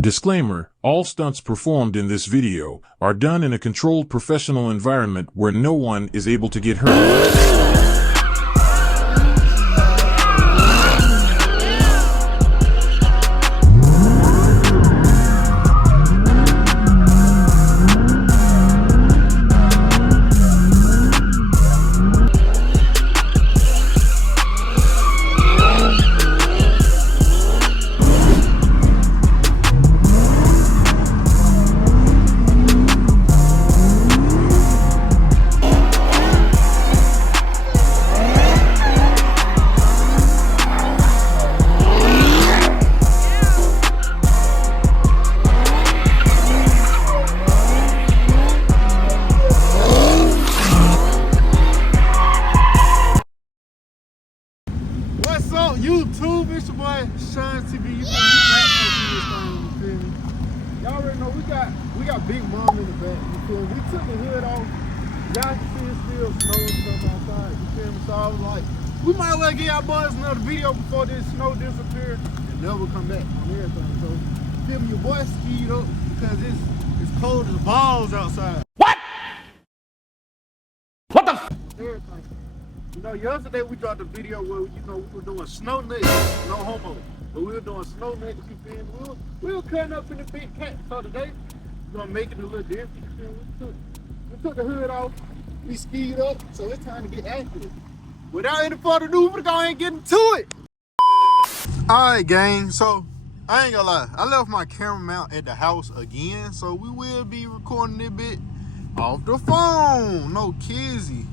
Disclaimer, all stunts performed in this video are done in a controlled professional environment where no one is able to get hurt. What's up, YouTube? It's your boy Sean TV. You feel me? Y'all already know we got Big Mom in the back. You feel me? We took the hood off. Y'all can see it's still snow and stuff outside. You feel me? So I was like, we might well get our boys another video before this snow disappears and never come back on everything. So you feel me? Your boy skied up because it's cold as balls outside. What? What the f? Everything. You know, yesterday we dropped a video where, you know, we were doing snow nuts, no homo. But we were doing snow nuts, you feel me? We were cutting up in the big cat. So today, we're gonna make it a little different, you feel me? We took the hood off, we skied up, so it's time to get active. Without any further ado, we're gonna go ahead and get into it. Alright, gang, so I ain't gonna lie, I left my camera mount at the house again, so we will be recording this bit off the phone. No kizzy.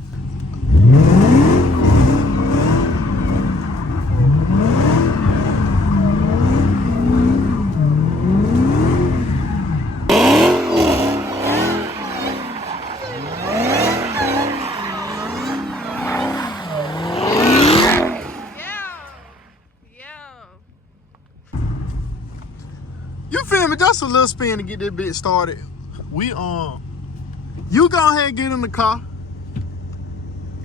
You feel me? Just a little spin to get this bit started. You go ahead and get in the car.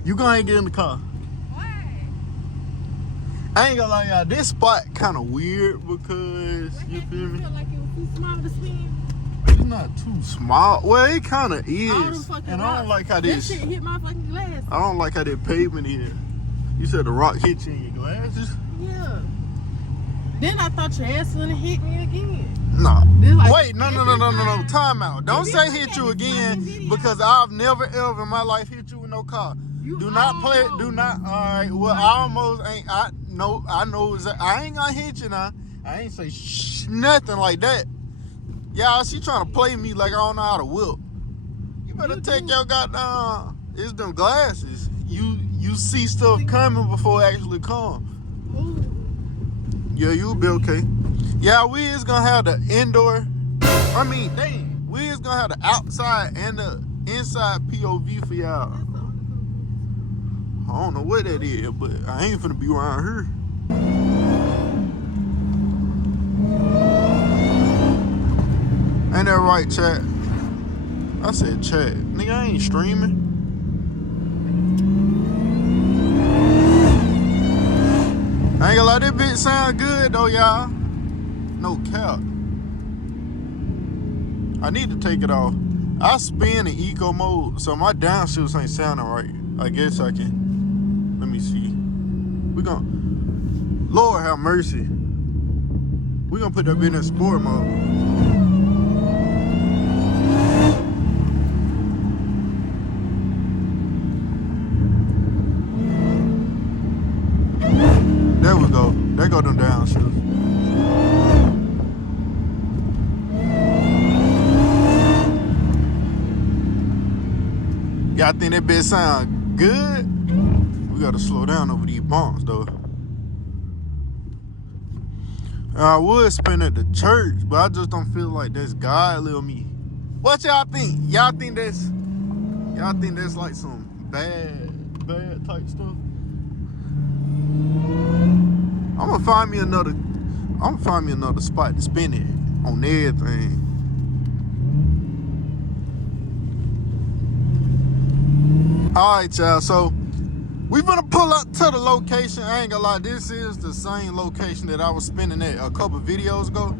You go ahead and get in the car. Why? I ain't gonna lie, y'all. This spot kind of weird because you feel me? Feel like it was too small to spin? It's not too small. Well, it kind of is. And I don't like how this. That shit hit my fucking glass. I don't like how that pavement is. You said the rock hit you in your glasses? Yeah. Then I thought your ass gonna hit me again. Nah. Like, wait, no. Time out. Don't say hit you again because I've never ever in my life hit you with no car. Do not play it. Do not. All right. Well, I almost ain't. I know. I ain't gonna hit you now. I ain't say nothing like that. Y'all, she trying to play me like I don't know how to whip. You better take your goddamn. It's them glasses. You see stuff coming before it actually come. Yeah, you'll be okay. Yeah, we is gonna have the indoor. I mean, dang, we is gonna have the outside and the inside POV for y'all. I don't know what that is, but I ain't finna be around here. Ain't that right, chat? I said chat. Nigga, I ain't streaming. I ain't gonna lie, this bitch sound good though, y'all. No cap. I need to take it off. I spin in eco mode, so my downshifts ain't sounding right. I guess I can. Let me see. We gonna. Lord have mercy. We gonna put that bitch in sport mode. There we go. There go them downshifts. Y'all think that bitch sound good? We gotta slow down over these bumps though. I would spin at the church, but I just don't feel like that's godly of me. What y'all think? Y'all think that's like some bad type stuff? I'm gonna find me another spot to spin it on everything. All right, y'all. So we gonna pull up to the location. I ain't gonna lie, this is the same location that I was spinning at a couple videos ago.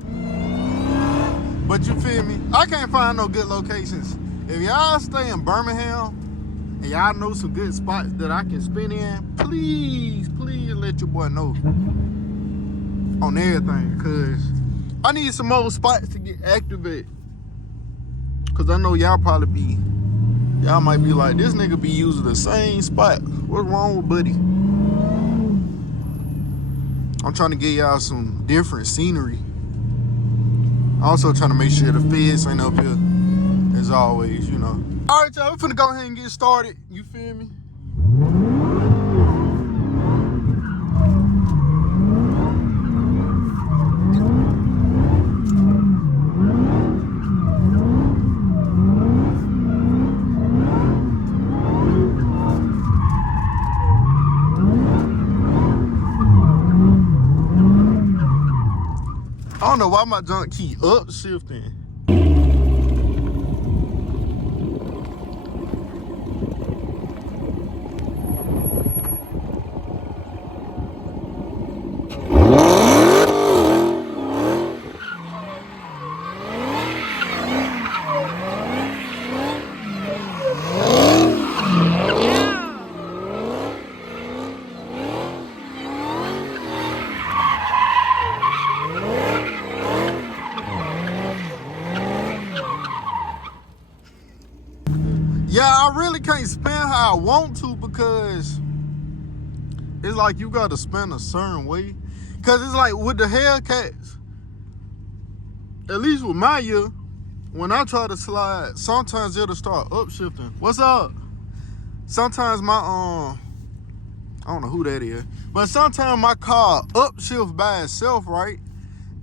But you feel me? I can't find no good locations. If y'all stay in Birmingham and y'all know some good spots that I can spin in, please let your boy know on everything, cause I need some more spots to get activated. Cause I know y'all might be like, this nigga be using the same spot. What's wrong with buddy? I'm trying to get y'all some different scenery. Also trying to make sure the feds ain't up here as always, you know. All right, y'all, we finna go ahead and get started. You feel me? I don't know why my junk keep upshifting. Yeah, I really can't spin how I want to because it's like you gotta spin a certain way. Cause it's like with the Hellcats, at least with my year, when I try to slide, sometimes it'll start upshifting. What's up? Sometimes my I don't know who that is, but sometimes my car upshift by itself, right?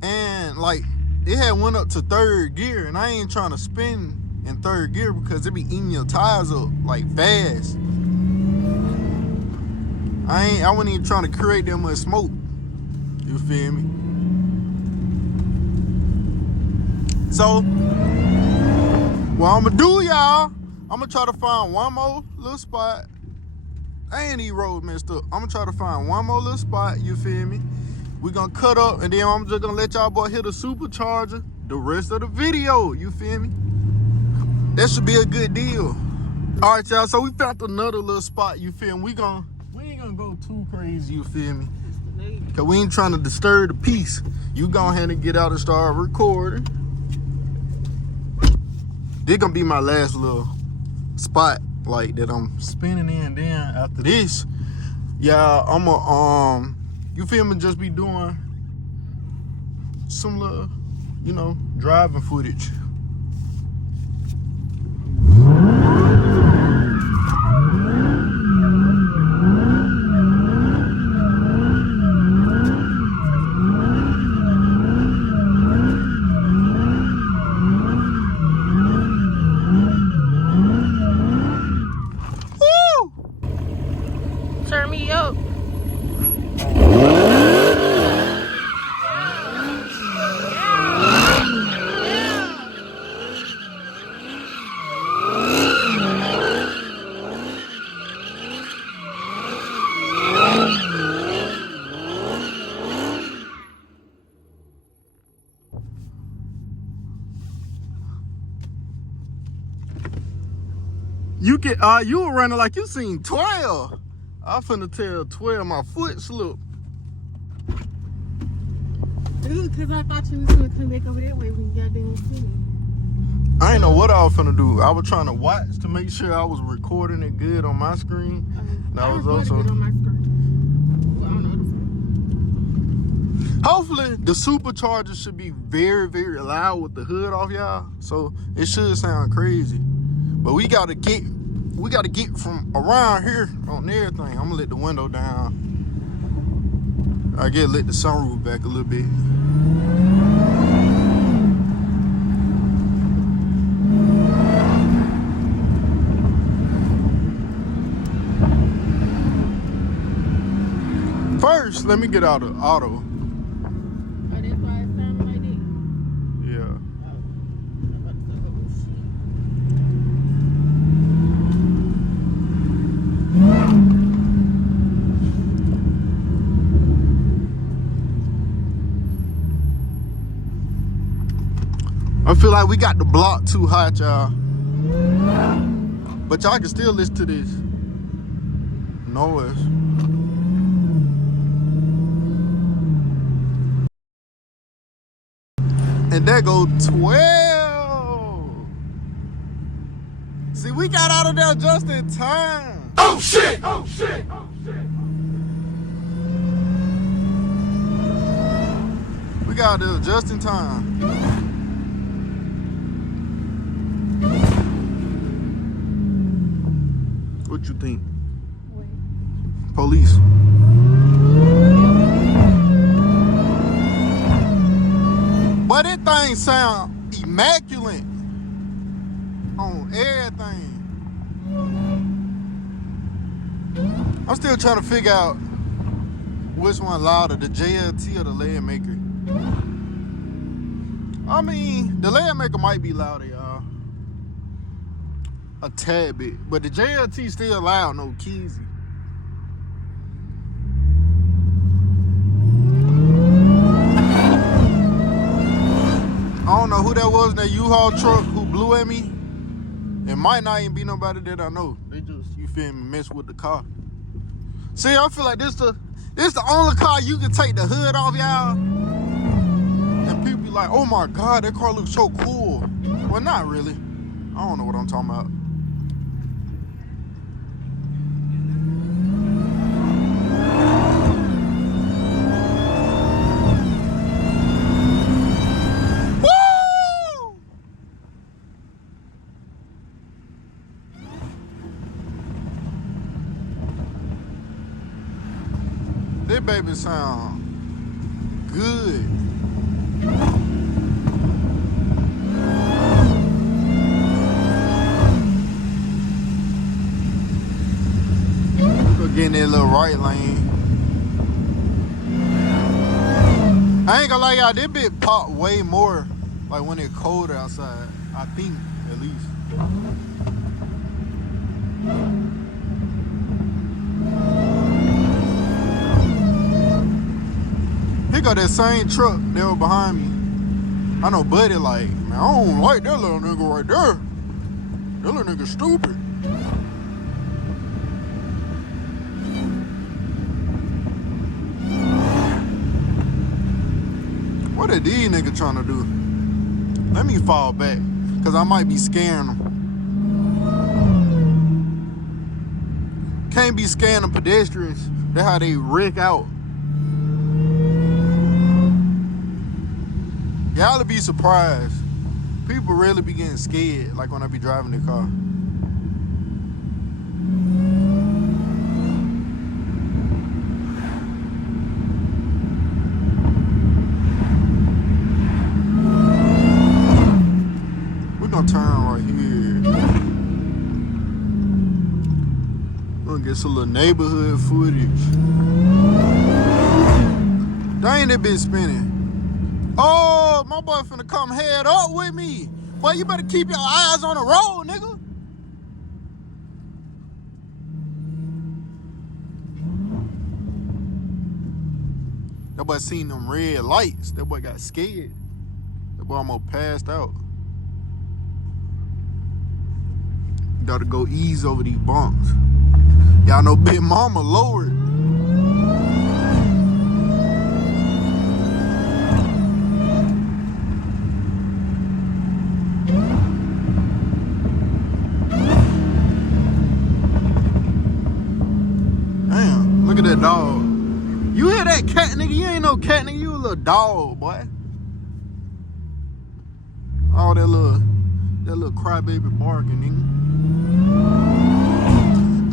And like it had went up to third gear, and I ain't trying to spin in third gear because it be eating your tires up like fast. I wasn't even trying to create that much smoke. You feel me? So what I'm gonna do, y'all, I'm gonna try to find one more little spot. Ain't these roads messed up. I'm gonna try to find one more little spot, you feel me? We gonna cut up and then I'm just gonna let y'all boy hit a supercharger the rest of the video, you feel me? That should be a good deal. All right, y'all, so we found another little spot, you feel me? We ain't gonna go too crazy, you feel me? Cause we ain't trying to disturb the peace. You go ahead and get out and start recording. This gonna be my last little spot like that I'm spinning in. Then after this, yeah, I'ma you feel me, just be doing some little, you know, driving footage. Turn me up. You were running like you seen 12. I finna tell 12 my foot slipped. Because I thought you was going to come back over that way when you got done singing. I ain't know what I was finna do. I was trying to watch to make sure I was recording it good on my screen. And I was also on my screen. Well, on the other side. hopefully the supercharger should be very, very loud with the hood off, y'all. So it should sound crazy. But we gotta get from around here on everything. I'm gonna let the window down. I get let the sunroof back a little bit. First, let me get out of auto. Oh, that's why it sounded like that? Yeah. I feel like we got the block too hot, y'all. But y'all can still listen to this noise. And there go 12. See, we got out of there just in time. Oh shit! Oh shit! Oh shit! We got out there just in time. What you think? Wait. Police. But that thing sound immaculate on everything. I'm still trying to figure out which one louder, the JLT or the leg maker. I mean, the leg maker might be louder, y'all. A tad bit. But the JLT still loud, no keysy. I don't know who that was in that U-Haul truck who blew at me. It might not even be nobody that I know. They just, you feel me, mess with the car. See, I feel like this the only car you can take the hood off, y'all. And people be like, oh my God, that car looks so cool. Well, not really. I don't know what I'm talking about. That baby sound good. Go get in that little right lane. I ain't gonna lie, y'all, that bit pop way more like when it's colder outside. I think, at least. He got that same truck that was behind me. I know Buddy like, man, I don't like that little nigga right there. That little nigga stupid. What are these niggas trying to do? Let me fall back, cause I might be scaring them. Can't be scaring the pedestrians. That's how they wreck out. Y'all be surprised. People really be getting scared, like when I be driving the car. We're gonna turn right here. We're gonna get some little neighborhood footage. Dang, that bitch spinning. Oh, my boy finna come head up with me. Boy, you better keep your eyes on the road, nigga. That boy seen them red lights. That boy got scared. That boy almost passed out. Gotta go ease over these bumps. Y'all know Big Mama lowered. Look at that dog. You hear that cat, nigga? You ain't no cat, nigga. You a little dog, boy. Oh, that little crybaby barking, nigga.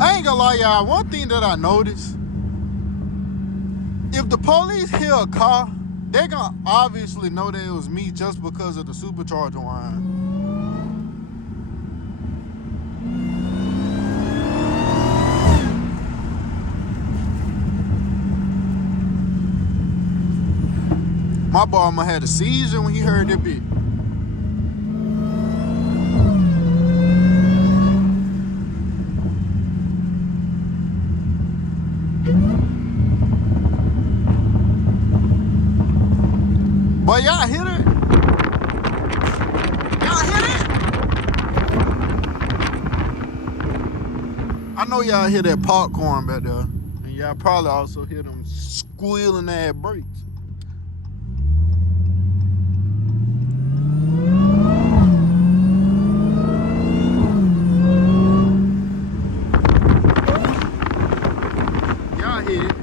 I ain't gonna lie, y'all. One thing that I noticed, if the police hear a car, they gonna obviously know that it was me just because of the supercharger whine. My boy almost had a seizure when he heard that beat. Boy, y'all hear that? know y'all hear that popcorn back there. And y'all probably also hear them squealing ass brakes. Y'all hear it.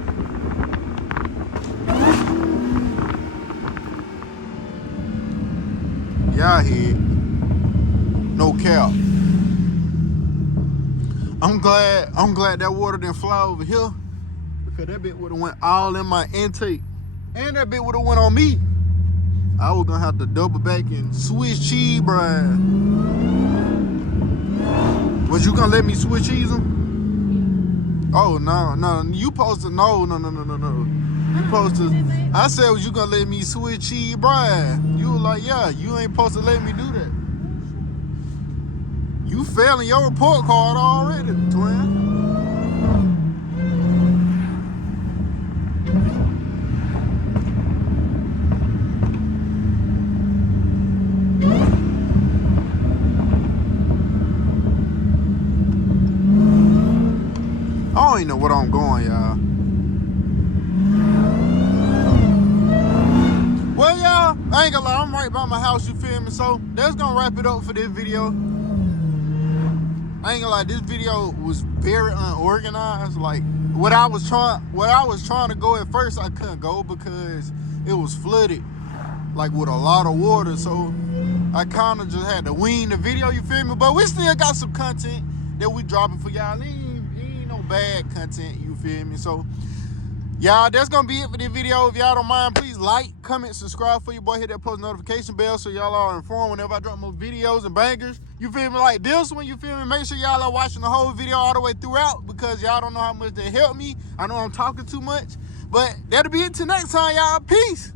Y'all hear it. No cap. I'm glad that water didn't fly over here, because that bit would have went all in my intake, and that bit would have went on me. I was gonna have to double back and Swiss cheese, bruh. Was you gonna let me Swiss cheese them? Oh no, you supposed to no. You supposed to. I said, was you gonna let me Swiss cheese, bruh? You were like, yeah, you ain't supposed to let me do that. You failing your report card already, twin. I don't even know where I'm going, y'all. Well, y'all, I ain't gonna lie, I'm right by my house, you feel me? So that's gonna wrap it up for this video. I ain't gonna lie, this video was very unorganized. Like what I was trying to go at first, I couldn't go because it was flooded, like with a lot of water. So I kind of just had to wing the video, you feel me? But we still got some content that we dropping for y'all. It ain't no bad content, you feel me? So y'all, that's gonna be it for this video. If y'all don't mind, please like, comment, subscribe for your boy. Hit that post notification bell so y'all are informed whenever I drop more videos and bangers. You feel me? Like this one, you feel me? Make sure y'all are watching the whole video all the way throughout, because y'all don't know how much they help me. I know I'm talking too much, but that'll be it till next time, y'all. Peace.